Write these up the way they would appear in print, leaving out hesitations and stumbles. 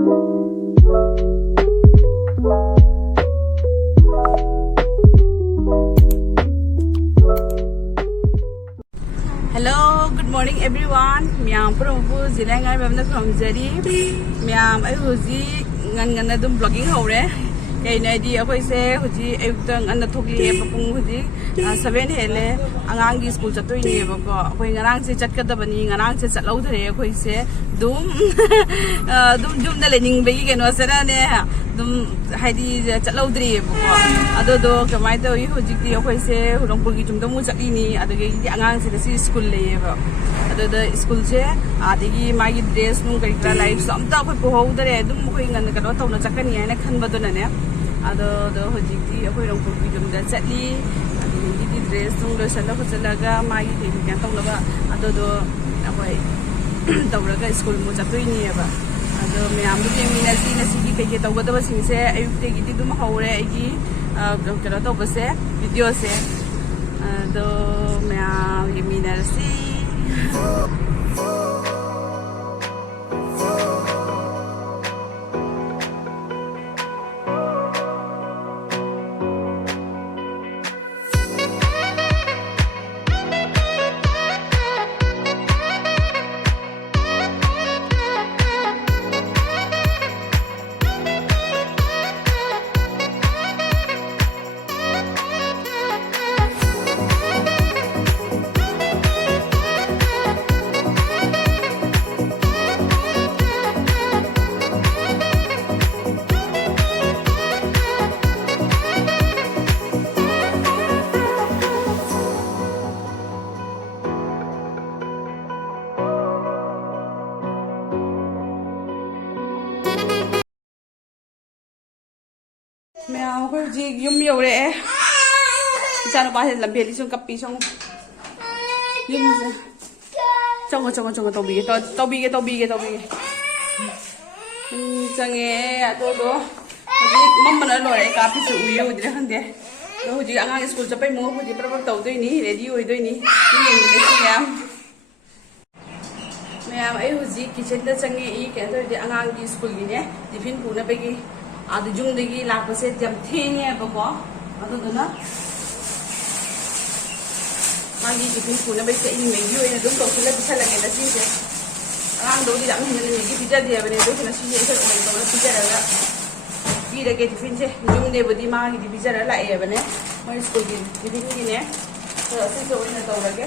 Hello, good morning everyone. Miam Profu Zilangai Bamna from Zeri. Miam I Huzi Nganganadum blogging hore. Kay Nadi Akoise, Huzi Evtang and the Toki Papung Huzi, 7 Hele, Angangi school at Twin Yabako, when Arang Chatkabani, Arang Chats Lauder, Akoise, Doom, Doom the Lening Big and was Doom Heidi Chatlaudri, Ado, Kamaito, Huji, Akoise, who don't forget to the Musakini, at the Angang school labor. The school chair, the my dress, no life, some talk with Poholder, Duming and the Kanoto, Sakani, and a Kanbadona. Other the Hojiki, a point of Pujum that sadly, the dress, no Salaga, my Cantonova, other away. The school Musatuini. Other me, I'm looking in a city, take it over the was in say, I take it to Mahore, Kanoto say, video say, the me, you mean I see. Mèo cái gì yum nhiều đấy, cha nó bán làm việc đi xuống cặp pi xong, yum trong tàu bì chẳng nghe tôi mắm nó rồi cà pi sủi yêu thì nó không thế, rồi chị ăn school cho bay mua, chị bắt tàu tôi ní để đi rồi tôi ní, đi để xem mèo ấy hồi gì kitchen đó chẳng nghe ý cái tôi đi ăn đi school gì nhé, đi phim phụ nó bay đi. Ada jung lagi laku saya jam tiga apa atau tu na? Magi tiffin pun nak baca ini menu ini dum tu kita bisa lagi nasi je. Orang dulu tidak mungkin lagi pizza dia benda tu nasi je itu orang tu pizza dah. Kira ke tiffin je jung dia budi magi di pizza dah ya benda. Mau school ni tiffin ni ne. Saya so ini tahu lagi.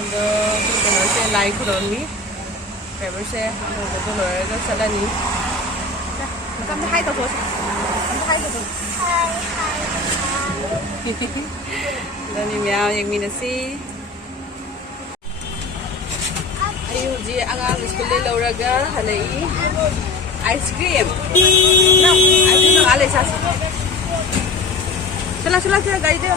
ꯑꯗꯣ ꯀꯩꯅꯣꯁꯦ ꯂꯥꯏ ꯈꯨꯔꯨꯝꯃꯤ ꯗ꯭ꯔꯥꯏꯚꯔꯁꯦ ꯑꯗꯨ ꯂꯣꯏꯔꯒ ꯆꯠꯂꯅꯤ ꯃꯇꯝꯗ ꯍꯥꯏ ꯇꯧꯊꯣꯛꯑꯁꯤ ꯃꯇꯝꯗ ꯍꯥꯏ ꯇꯧꯊꯣꯛꯑꯁꯤ ꯑꯗꯨꯅꯤ ꯃꯌꯥꯝ ꯌꯦꯡꯃꯤꯟꯅꯁꯤ ꯑꯩ ꯍꯧꯖꯤꯛ ꯑꯉꯥꯡ ꯁ꯭ꯀꯨꯜꯗꯩ ꯂꯧꯔꯒ ꯍꯜꯂꯛꯏ आइस क्रीम आइसक्रीम खा ले सास चला चला चला गाड़ी दे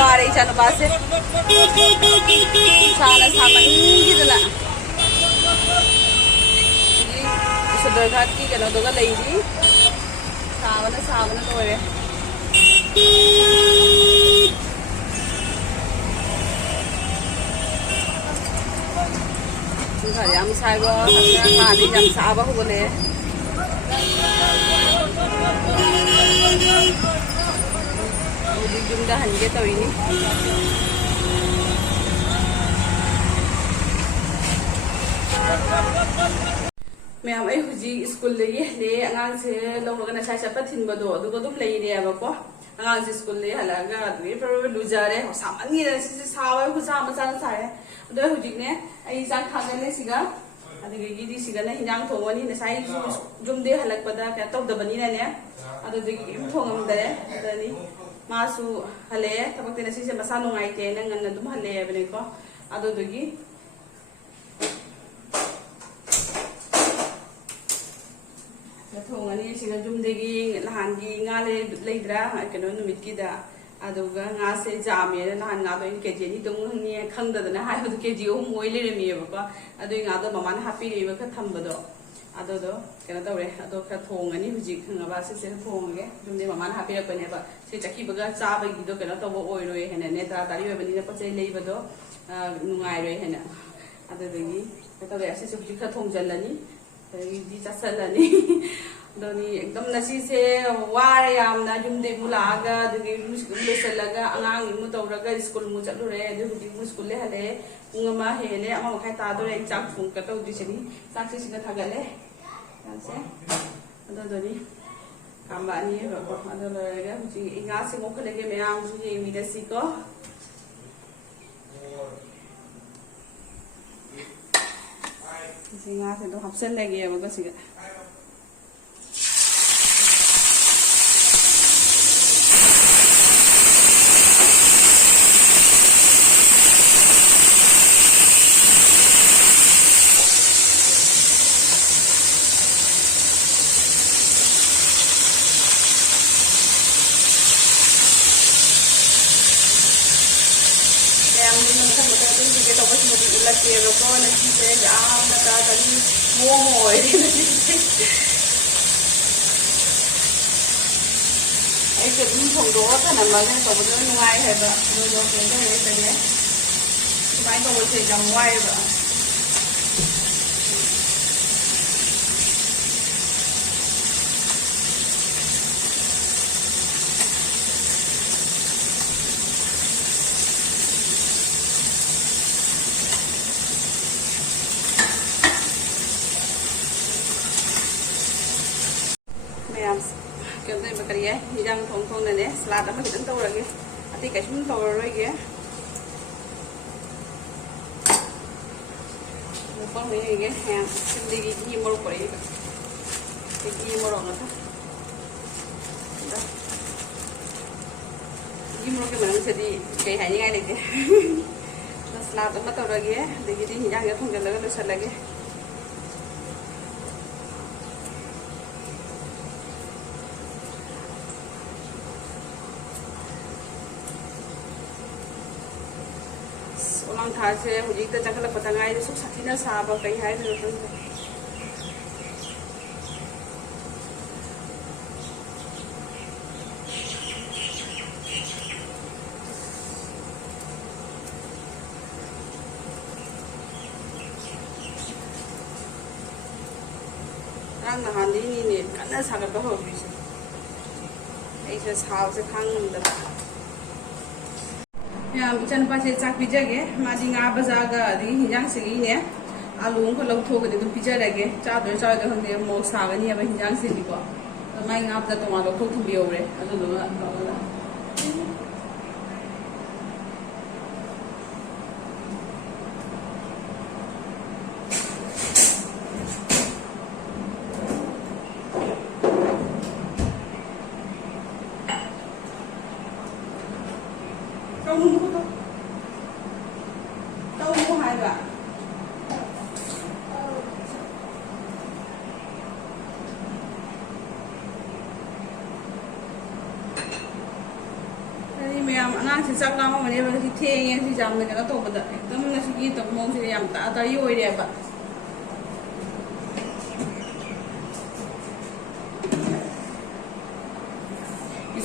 वारे चलो पास साला सामान गिदला सुदर घाट की कनो दोगा लेदी सावना तोरे ꯌꯥꯝ ꯁꯥꯏꯕ ꯉꯥꯗꯤ ꯌꯥꯝ ꯁꯥꯕ ꯍꯧꯒꯠꯂꯦ ꯍꯧꯖꯤꯛ ꯌꯨꯝꯗ ꯍꯟꯒꯦ ꯇꯧꯔꯤꯅꯤ ꯃꯌꯥꯝ ꯑꯩ ꯍꯧꯖꯤꯛ ꯁ꯭ꯀꯨꯜꯗꯒꯤ ꯍꯜꯂꯦ ꯑꯉꯥꯡꯁꯦ ꯂꯧꯔꯒ ꯉꯁꯥꯏ ꯆꯠꯄ ꯊꯤꯟꯕꯗꯣ ꯑꯗꯨꯒ ꯑꯗꯨꯝ ꯂꯩꯔꯦꯕꯀꯣ ꯑꯉꯥꯡꯁꯦ ꯁ꯭ꯀꯨꯜꯗꯒꯤ ꯍꯜꯂꯛꯑꯒ ꯑꯗꯨꯒꯤ ꯄ꯭ꯔꯣꯕ ꯂꯨꯖꯔꯦ ꯁꯥꯃꯟꯒꯤꯗꯅ ꯁꯤꯁꯦ ꯁꯥꯕ ꯈꯨꯠꯁꯥ ꯃꯆꯥꯅ ꯁꯥꯔꯦ ꯑꯗꯣ ꯍꯧꯖꯤꯛꯅꯦ ꯑꯩ ꯆꯥꯛ ꯊꯥꯒꯠꯂꯦ ꯁꯤꯒ ꯑꯗꯨꯗꯒꯤꯗꯤ ꯁꯤꯒꯅ ꯍꯤꯟꯖꯥꯡ ꯊꯣꯡꯉꯅꯤ ꯉꯁꯥꯏꯁꯨ ꯌꯨꯝꯗꯩ ꯍꯜꯂꯛꯄꯗ ꯀꯩꯅꯣ ꯇꯧꯗꯕꯅꯤꯅꯅꯦ ꯑꯗꯨꯗꯒꯤ ꯀꯩꯝ ꯊꯣꯡꯉꯝꯗꯔꯦ ꯑꯗꯨꯗꯅꯤ ꯃꯥꯁꯨ ꯍꯜꯂꯛꯑꯦ ꯊꯕꯛꯇꯤ ꯉꯁꯤꯁꯦ ꯃꯁꯥ ꯅꯨꯡꯉꯥꯏꯇꯦꯅ ꯉꯟꯅ ꯑꯗꯨꯝ ꯍꯜꯂꯛꯑꯦꯕꯅꯦꯀꯣ ꯑꯗꯨꯗꯨꯒꯤ ꯊꯣꯡꯉꯅꯤ ꯁꯤꯒ ꯌꯨꯝꯗꯒꯤ ꯅꯍꯥꯟꯒꯤ ꯉꯥ ꯂꯩꯗ꯭ꯔꯥ ꯀꯩꯅꯣ ꯅꯨꯃꯤꯠꯀꯤꯗ ꯑꯗꯨꯒ ꯉꯥꯁꯦ ꯖꯥꯝꯃꯦꯅ ꯅꯍꯥꯟ ꯉꯥꯗꯣ ꯑꯩꯅ ꯀꯦꯖꯤ 2 ꯈꯪꯗꯗꯅ ꯍꯥꯏꯕꯗꯣ ꯀꯦꯖꯤ 3 ꯑꯣꯏ ꯂꯩꯔꯝꯃꯤꯑꯕꯀꯣ ꯑꯗꯨꯒꯤ ꯉꯥꯗꯣ ꯃꯃꯥꯅ ꯍꯥꯞꯄꯤꯔꯛꯏꯕ ꯈꯔ ꯊꯝꯕꯗꯣ ꯑꯗꯨꯗꯣ ꯀꯩꯅꯣ ꯇꯧꯔꯦ ꯑꯗꯣ ꯈꯔ ꯊꯣꯡꯉꯅꯤ ꯍꯧꯖꯤꯛ ꯈꯪꯉꯕ ꯁꯤꯁꯦ ꯊꯣꯡꯉꯒꯦ ꯌꯨꯝꯗꯩ ꯃꯃꯥꯅ ꯍꯥꯞꯄꯤꯔꯛꯄꯅꯦꯕ ꯁꯤ ꯆꯠꯈꯤꯕꯒ ꯆꯥꯕꯒꯤꯗꯣ ꯀꯩꯅꯣ ꯇꯧꯕ ꯑꯣꯏꯔꯣꯏ ꯍꯥꯏꯅꯅꯦ ꯇꯔꯥ ꯑꯣꯏꯕꯅꯤꯅ ꯄꯣꯠ ꯆꯩ ꯂꯩꯕꯗꯣ ꯅꯨꯡꯉꯥꯏꯔꯣꯏ ꯍꯥꯏꯅ ꯑꯗꯨꯗꯒꯤ ꯀꯩꯅꯣ ꯇꯧꯔꯦ ꯑꯁꯤꯁꯨ ꯍꯧꯖꯤꯛ ꯈꯔ ꯊꯣꯡꯖꯜꯂꯅꯤ ꯑꯗꯒꯤꯗꯤ ꯆꯥꯁꯜꯂꯅꯤ ꯑꯗꯨꯅꯤ एकदम ꯉꯁꯤꯁꯦ ꯋꯥꯔꯦ ꯌꯥꯝꯅ ꯌꯨꯝꯗꯩ ꯑꯃꯨꯛ ꯂꯥꯛꯑꯒ ꯑꯗꯨꯒꯤ ꯂꯣꯏꯁꯤꯜꯂꯒ ꯑꯉꯥꯡ ꯑꯃꯨꯛ ꯇꯧꯔꯒ ꯁ꯭ꯀꯨꯜ ꯑꯃꯨꯛ ꯆꯠꯂꯨꯔꯦ ꯑꯗꯨ ꯍꯧꯖꯤꯛ ꯑꯃꯨꯛ ꯁ꯭ꯀꯨꯜꯗꯩ ꯍꯜꯂꯛꯑꯦ ꯄꯨꯡ 1 ꯍꯦꯜꯂꯦ 1:30 ꯇꯥꯗꯣꯔꯦ ꯑꯩ ꯆꯥꯛ ꯊꯣꯡꯒ ꯇꯧꯗ꯭ꯔꯤꯁꯤꯅꯤ ꯆꯥꯛꯁꯦ ꯁꯤꯗ ꯊꯥꯒꯠꯂꯦ ꯆꯥꯛꯁꯦ ꯑꯗꯨꯗꯨꯅꯤ ꯀꯥꯝꯕꯛꯑꯅꯤ ꯍꯥꯏꯕꯀꯣ ꯑꯗꯨ ꯂꯣꯏꯔꯒ ꯍꯧꯖꯤꯛ ꯑꯩ ꯉꯥꯁꯦ ꯉꯧꯈꯠꯂꯒꯦ ꯃꯌꯥꯝꯁꯨ ꯌꯦꯡꯃꯤꯟꯅꯁꯤꯀꯣ ꯁꯤ ꯉꯥꯁꯦ ꯑꯗꯨꯝ ꯍꯥꯞꯆꯜꯂꯒꯦꯕꯀꯣ ꯁꯤꯒ ꯎꯠꯂꯛꯀꯦꯕꯀꯣ ꯉꯁꯤꯁꯦ ꯌꯥꯝꯅ ꯀꯔꯤ ꯃꯑꯣꯡ ꯑꯃ ꯑꯣꯏꯔꯦ ꯉꯁꯤꯁꯦ ꯑꯩꯁꯨ ꯑꯗꯨꯝ ꯊꯣꯡꯗꯣꯛꯑ ꯊꯅꯝꯃꯒ ꯇꯧꯕꯗ ꯅꯨꯡꯉꯥꯏ ꯍꯥꯏꯕ ꯑꯗꯨꯒ ꯀꯩꯅꯣ ꯇꯧꯔꯦ ꯁꯨꯃꯥꯏꯅ ꯇꯧꯕꯁꯦ ꯌꯥꯝ ꯋꯥꯏꯑꯦꯕ ꯀꯩꯅꯣ ꯇꯧꯕ ꯀꯔꯤ ꯍꯥꯏ ꯍꯤꯟꯖꯥꯡ ꯊꯣꯡꯅꯅꯦ ꯁꯂꯥꯗ ꯑꯃ ꯈꯤꯇꯪ ꯇꯧꯔꯒꯦ ꯑꯇꯩ ꯀꯩꯁꯨꯝ ꯇꯧꯔꯔꯣꯏꯒꯦ ꯄꯥꯎꯍꯩꯒꯦ ꯃꯌꯥꯝ ꯆꯤꯡꯗꯒꯤ ꯏ ꯃꯣꯔꯣꯛ ꯄꯨꯔꯛꯏꯕ ꯏ ꯃꯣꯔꯣꯛ ꯉꯥꯛꯇ ꯏ ꯃꯣꯔꯣꯛꯀꯤ ꯃꯅꯨꯡꯁꯤꯗꯤ ꯀꯩ ꯍꯥꯏꯅꯤꯡꯉꯥꯏ ꯂꯩꯇꯦ ꯁꯂꯥꯗ ꯑꯃ ꯇꯧꯔꯒꯦ ꯑꯗꯒꯤꯗꯤ ꯍꯤꯟꯖꯥꯡꯁꯦ ꯊꯣꯡꯖꯤꯜꯂꯒ ꯂꯣꯏꯁꯤꯜꯂꯒꯦ 오랑 다시 우리 이때 잠깐 보다가 이제 속 삭히는 사바 거의 해야 되는데 랑 나한테니 간나 사가도 하고 있어. 이제 사업에 강는다. 야, 이제는 빠지 짝 비자게 마징아 바자가 디 hinjang singine alu ko lau thoga de dum pijarage cha do hande mo sagani aba hinjang singi ko mai ngap da tong alo thok thum biore adu do ꯇꯧꯅꯨꯀꯣ ꯇꯧꯅꯨ ꯍꯥꯏꯕ ꯃꯌꯥꯝ ꯑꯉꯥꯡꯁꯦ ꯆꯥꯛ ꯂꯥꯝꯃꯝꯃꯅꯦꯕ ꯉꯁꯤ ꯊꯦꯡꯉꯦ ꯉꯁꯤ ꯌꯥꯝꯅ ꯀꯩꯅꯣ ꯇꯧꯕꯗ ꯑꯦꯛꯗꯝ ꯉꯁꯤꯒꯤ ꯃꯑꯣꯡꯁꯤꯗ ꯌꯥꯝ ꯇꯥꯔꯤ ꯑꯣꯏꯔꯦꯕ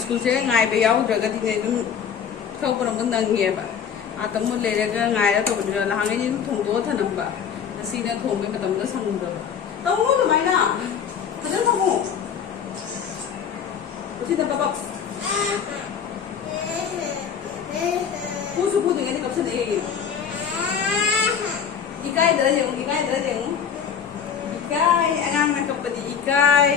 ꯁ꯭ꯀꯨꯜꯁꯦ ꯉꯥꯏꯕ ꯌꯥꯎꯗ꯭ꯔꯒꯗꯤꯅꯦ ꯑꯗꯨꯝ ꯊꯧꯕꯅ ꯑꯃꯨꯛ ꯅꯪꯉꯦꯕ ꯉꯥꯛꯇꯪꯃꯨꯛ ꯂꯩꯔꯒ ꯉꯥꯏꯔ ꯇꯧꯕꯗꯨꯅ ꯅꯍꯥꯟꯉꯩꯗꯤ ꯑꯗꯨꯝ ꯊꯣꯡꯗꯣꯛꯑ ꯊꯅꯝꯕ ꯉꯁꯤꯅ ꯊꯣꯡꯕꯩ ꯃꯇꯝꯗ ꯁꯪꯗꯕ ꯇꯧꯅꯨ ꯑꯗꯨꯃꯥꯏꯅ ꯐꯖꯅ ꯊꯝꯃꯨ ꯁꯤꯗ ꯕꯕꯛ ꯐꯨꯁꯨ ꯐꯨꯗ꯭ꯔꯤꯉꯩꯗ ꯀꯞꯁꯟꯅꯩ ꯀꯩꯒꯤꯅꯣ 이까이들어 yung 이까이들어 yung 이까이 ang kapatid 이까이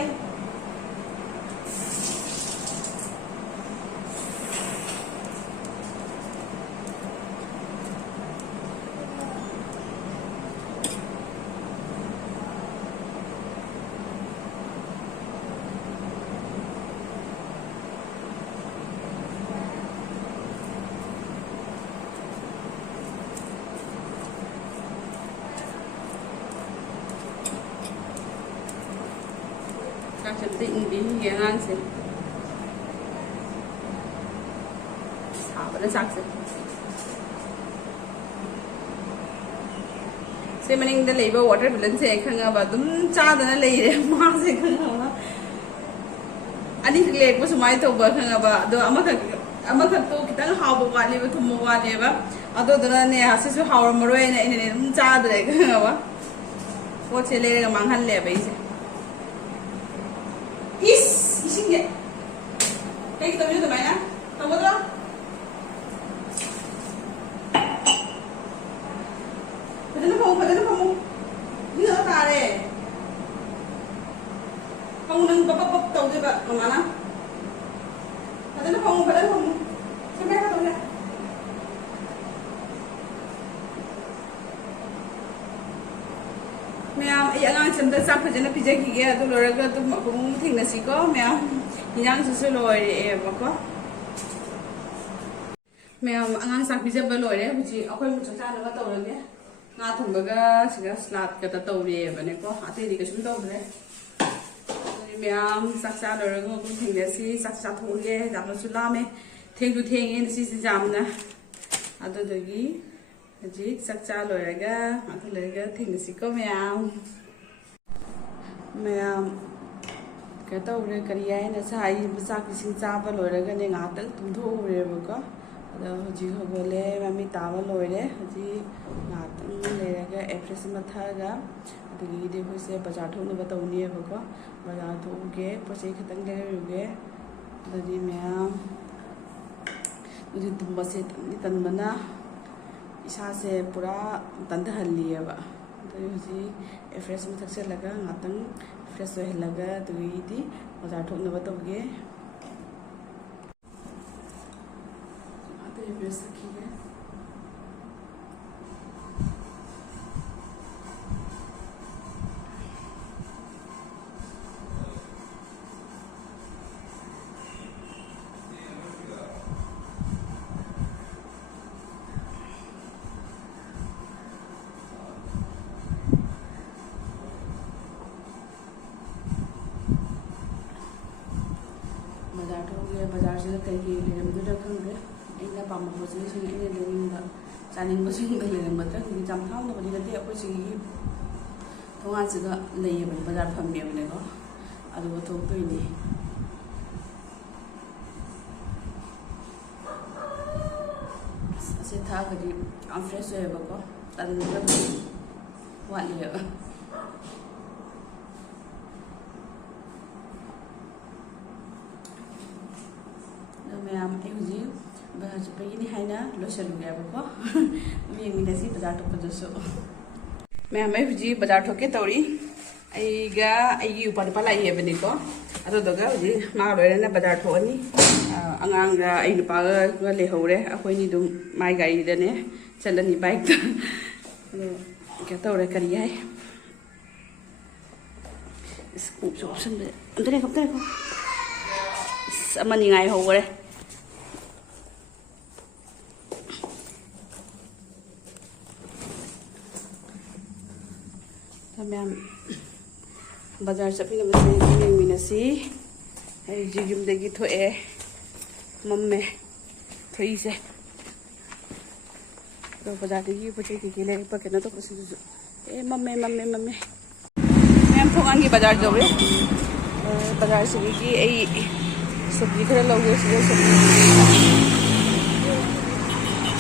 Chắc định đến cái ăn xem xả vào nó sắc xem xem mình đã lấy vào water balloon sẽ khăng à và đúng cha đó nó lấy đấy má sẽ khăng à anh đi lấy cái số máy tàu bờ khăng à và đồ ama khăng tàu kita hao bò vào lấy vào thùng bò vào lấy vào à đồ đó này hả sẽ số hao mà rồi này này đúng cha đấy khăng à và có thể lấy cái mang hành lấy vậy 이신게 여기 떠밀도 많이나? 떠보자 받는 pomo 이거 다래 pomo는 뻑뻑뻑 떠오지 봐 엄마나 받는 pomo 선배가 떠오자 mèo ấy anh xem ta sắp phải cho nó pizza kia tôi rồi cái tôi cũng thỉnh là gì có mèo thì nhang sửa rồi để mà có mèo anh sắp pizza bao rồi đấy chị ở quên một chỗ cha nữa tàu rồi nhé ngà thùng burger chỉ có salad cái tàu đi và này có hạt thì cái chúng tàu đấy mèo sắc cha rồi cũng thỉnh là gì sắc cha thùng kia giảm nó chút làm ấy thêm chút thêm cái gì giảm nè à tôi cái Jadi sakcha loiraga athu loiraga thingsi ko ma'am ka tawre kariya na sai sak sing cha ba loiraga ne nga tak tum tho ure ba ko ada hoji hogole mami ta ba loire hoji nga tang leiraga efres matha ga adigi de hoi se bazar thong ba tawni ba ko bazar thong ge pasai khatang le ruge adagi ma'am uji tumba se tan mana इसासे पूरा तंत हल्लिएबा तो हुजी fresh में थक्से लगा ngатang fresh होय लगा तो इदी बाजार ठोकनबा तौगे आते fresh सखीगे बाजार से कई लेरमदुदा खंगे अइना पामा बजे सिंग अइना लेनिंगदा चानिंग बसिंग द लेरमदा कि जामथाव न बदि नते अखोय सिंगी थोंगा सिगा लेयब बाजार फम्मे बने को अदु थोक तोइनी से था गदि am fresh होयबा को तन Walia ma'am ai huji ba chapagi ni haina lo shaluga ba ko mi ngi si bazar to pajoso ma'am ai huji bazar thoke tawri ai ga ai gi upar pala ye bani ko ado doga huji ma loi na bazar thoni angang ga ai nupa ga le hore akoi ni dum mai gari da ne chalani bike ta ke tawre kari ai scoop so option de andre ko amani ngai hore ma'am बाजार चपीनबसे येंमिनसी आई युमदगी थोए मम्मे थोइसे तो बाजारदगी पोचे की लेरप केनो तो ए मम्मे मम्मे मम्मे ma'am थोंगान की बाजार जौरे बाजार से आई सब्जी खरा लौगे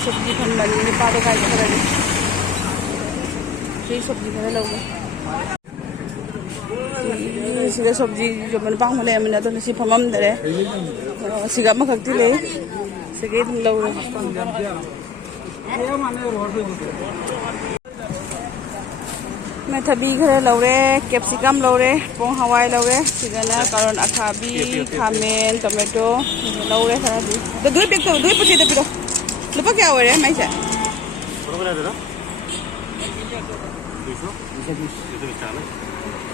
सब्जी फंबनी निपादो काय खरानी सब्जी खरा लौगे सिगा सब्जी जो मन पांग मले मन तो नसी फमम दरे सिगा मखक्ति ले सिगे तुम लौरे मैं थबी खरा लौरे कैप्सिकम लौरे पोंग हवाई लौरे सिगना कारण अखाबी खामेन टोमेटो लौरे खरा दी तो दुई पेक तो दुई पचे दे पिरो लुपा क्या हो रे मैसे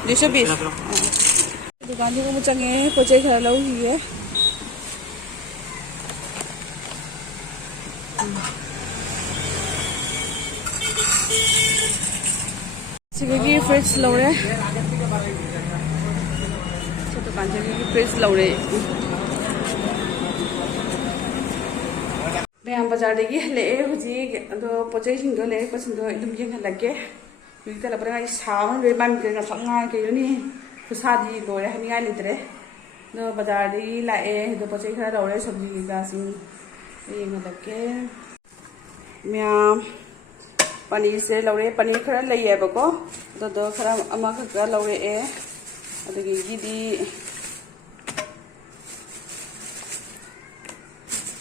दुई सौ बीस दुकान को चंगे पोचे खरा लौ ही है सिगगी फ्रिज लौरे दुकान से फ्रिज लौरे मैं बाजार ले हजी पोचे ले लगे तलपना सावन लो बाम संगा कई खुसादी लोरे हमीगा लेते बाजार लाए पोचे खरा लौरे सब्जी लगे मैम पनीर से लौरे पनीर खरा लेबको खरा खरा लौरे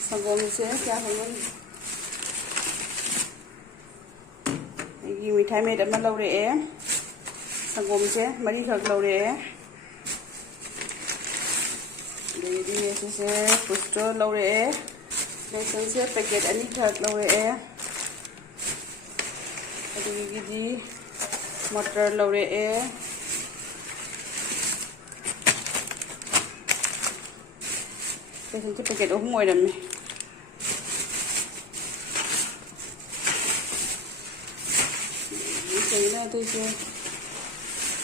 संगोम से क्या होगा मिठाई मेड लौरे संगोम से मरी खक लौरे से पुस्टो लौरे बेसन से पैकेट अनी खक लौरे मटर लौरे बेसन से पैकेट अहम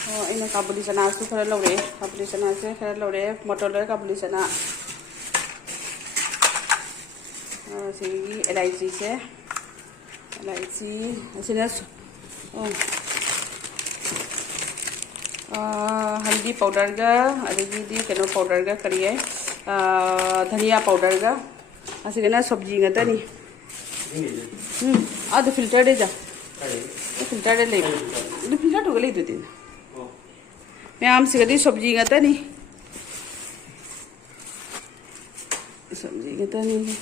अना काबुली चना खरा लौरे काबुली चना से खरा लौरे मटर काबुली चना इलायची से इलायची हल्दी पाउडर का कनो पाउडर का करी है धनिया पाउडर का सब्जी गतनी फिल्टर दे जा फिल्टर दे ले फिल्टर तो ले दे मैम से सब्जी गतनी सब्जी गतनी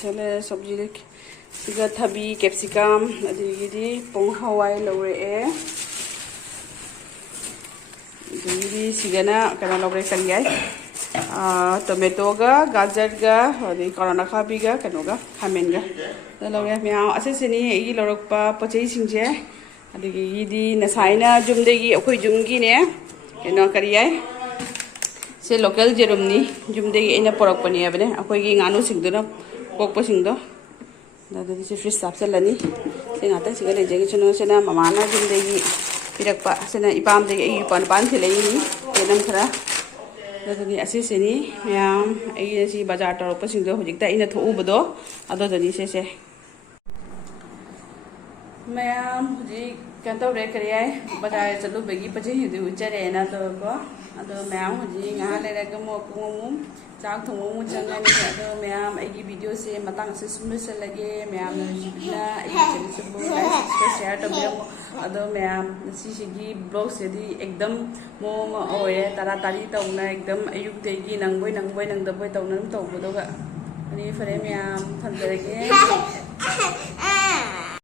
चले सब्जी सिगा थबी कैप्सिकम पोंग हवाई लौरे सिगना कना लौरे करी है टोमेटो गाजर कारण अखाबी कनोगा खामेन लौरे मैम असेनी लौरप पोचे नसाइना जुमदगी अखोई जुमगीने कनो करी है से लोकल जेरुमनी जुमदगी अना पुरक्पने बने अखोई गानू सिंगदुना पोकपसिंगदो से फ्रिज हापचलनी से गाता लेजेगना ममाना जुमदगी पिरक्पा सेना इपामदगी इपान थिलैनी केनम खरा असीनी मैम आई बाजार तौरपसिंगदो हजिकता अना थोउबदो अदोदनी से मैम हजिक कन तौरे करी बाजार चलुबगी पोचे उचरेना तौको मैम हजिक ngah लेरगा मोकुम चाक थोंगमु चंगनी मैम आई वीडियो से मतंग से सुमलगे मैम शेयर तब मैम ब्लॉग से एकदम मोम तारा तारी तौना एकदम अयुक्तगी नंगबोय नंगदबोय तौना तौबदोगा फरे मैम थमजरगे